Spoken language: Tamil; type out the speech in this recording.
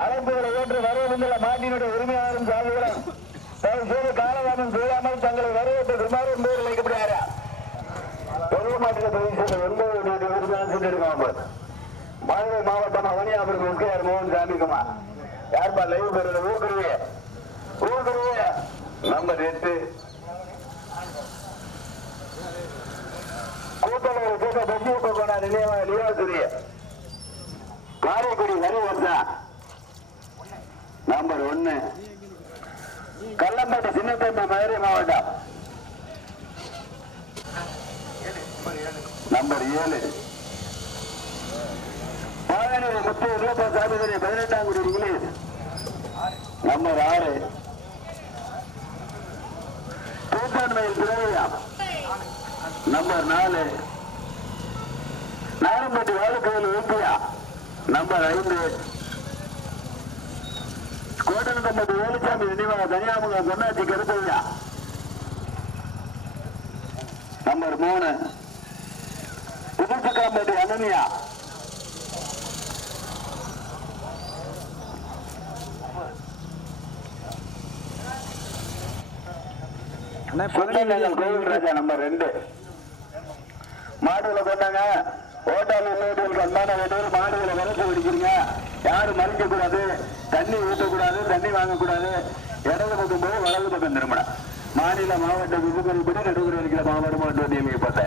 அழைப்புகளை ஏற்று வரவேண்டுள்ள மாட்டினுடைய உரிமையாளரும் சார்புகளும் தற்போது காலதாமம் செய்யாமல் தங்களை வரவேற்று சுமார் என்பவர் வைக்கப்படுகிறாரா? பெரிய மாட்டில் பதிவு செய்த ஒன்பது நாட்டு உரிமையாளர் சென்றிருக்காங்க மதுரை மாவட்டம் அவனியாபுரம் எஸ்கேஆர் மோகன் சாமிக்குமார். யார்பா லைவ் பெறுற ஊக்குருவிய ஊக்குருவிய நம்பர் எட்டு. கூட்டணி கேட்ட பசியப்ப கொண்டாட நினைவா லியாசுரிய காரைக்குடி ஹரிவர்ஷா நம்பர் ஒன்னு. கல்லம்பேட்டை சின்னப்பேட்டை மதுரை மாவட்டம். நம்பர் ஏழு. பாகனூர் முத்து இருபத்தி சாமிதுரை பதினெட்டாம் குடி இங்கிலீஷ் நம்பர் ஆறு. தூக்கான்மையில் திரவியம் நம்பர் நாலு. நாரம்பட்டி வாழுக்கையில் ஊப்பியா நம்பர் ஐந்து. கோட்டனத்தம்பட்டி வேலுசாமி நினைவாக தனியாமுகம் பொன்னாச்சி கருப்பையா நம்பர் மூணு புதுச்சக்காம்பட்டி அனன்யா கோவில் ராஜா நம்பர் ரெண்டு. மாடுகளை கொண்டாங்க. உள்ளவர்களுக்கு அன்பான மாடுகளை வளர்த்து பிடிக்கிறீங்க. யாரும் மறிக்க கூடாது தண்ணி ஊற்றக்கூடாது தண்ணி வாங்கக்கூடாது. இடது பக்கம் போய் வலது பக்கம் திரும்பணும். மாநில மாவட்ட விதிமுறைப்படி நடுவர் இருக்கிற மாவட்ட மாவட்ட நியமிக்கப்பட்ட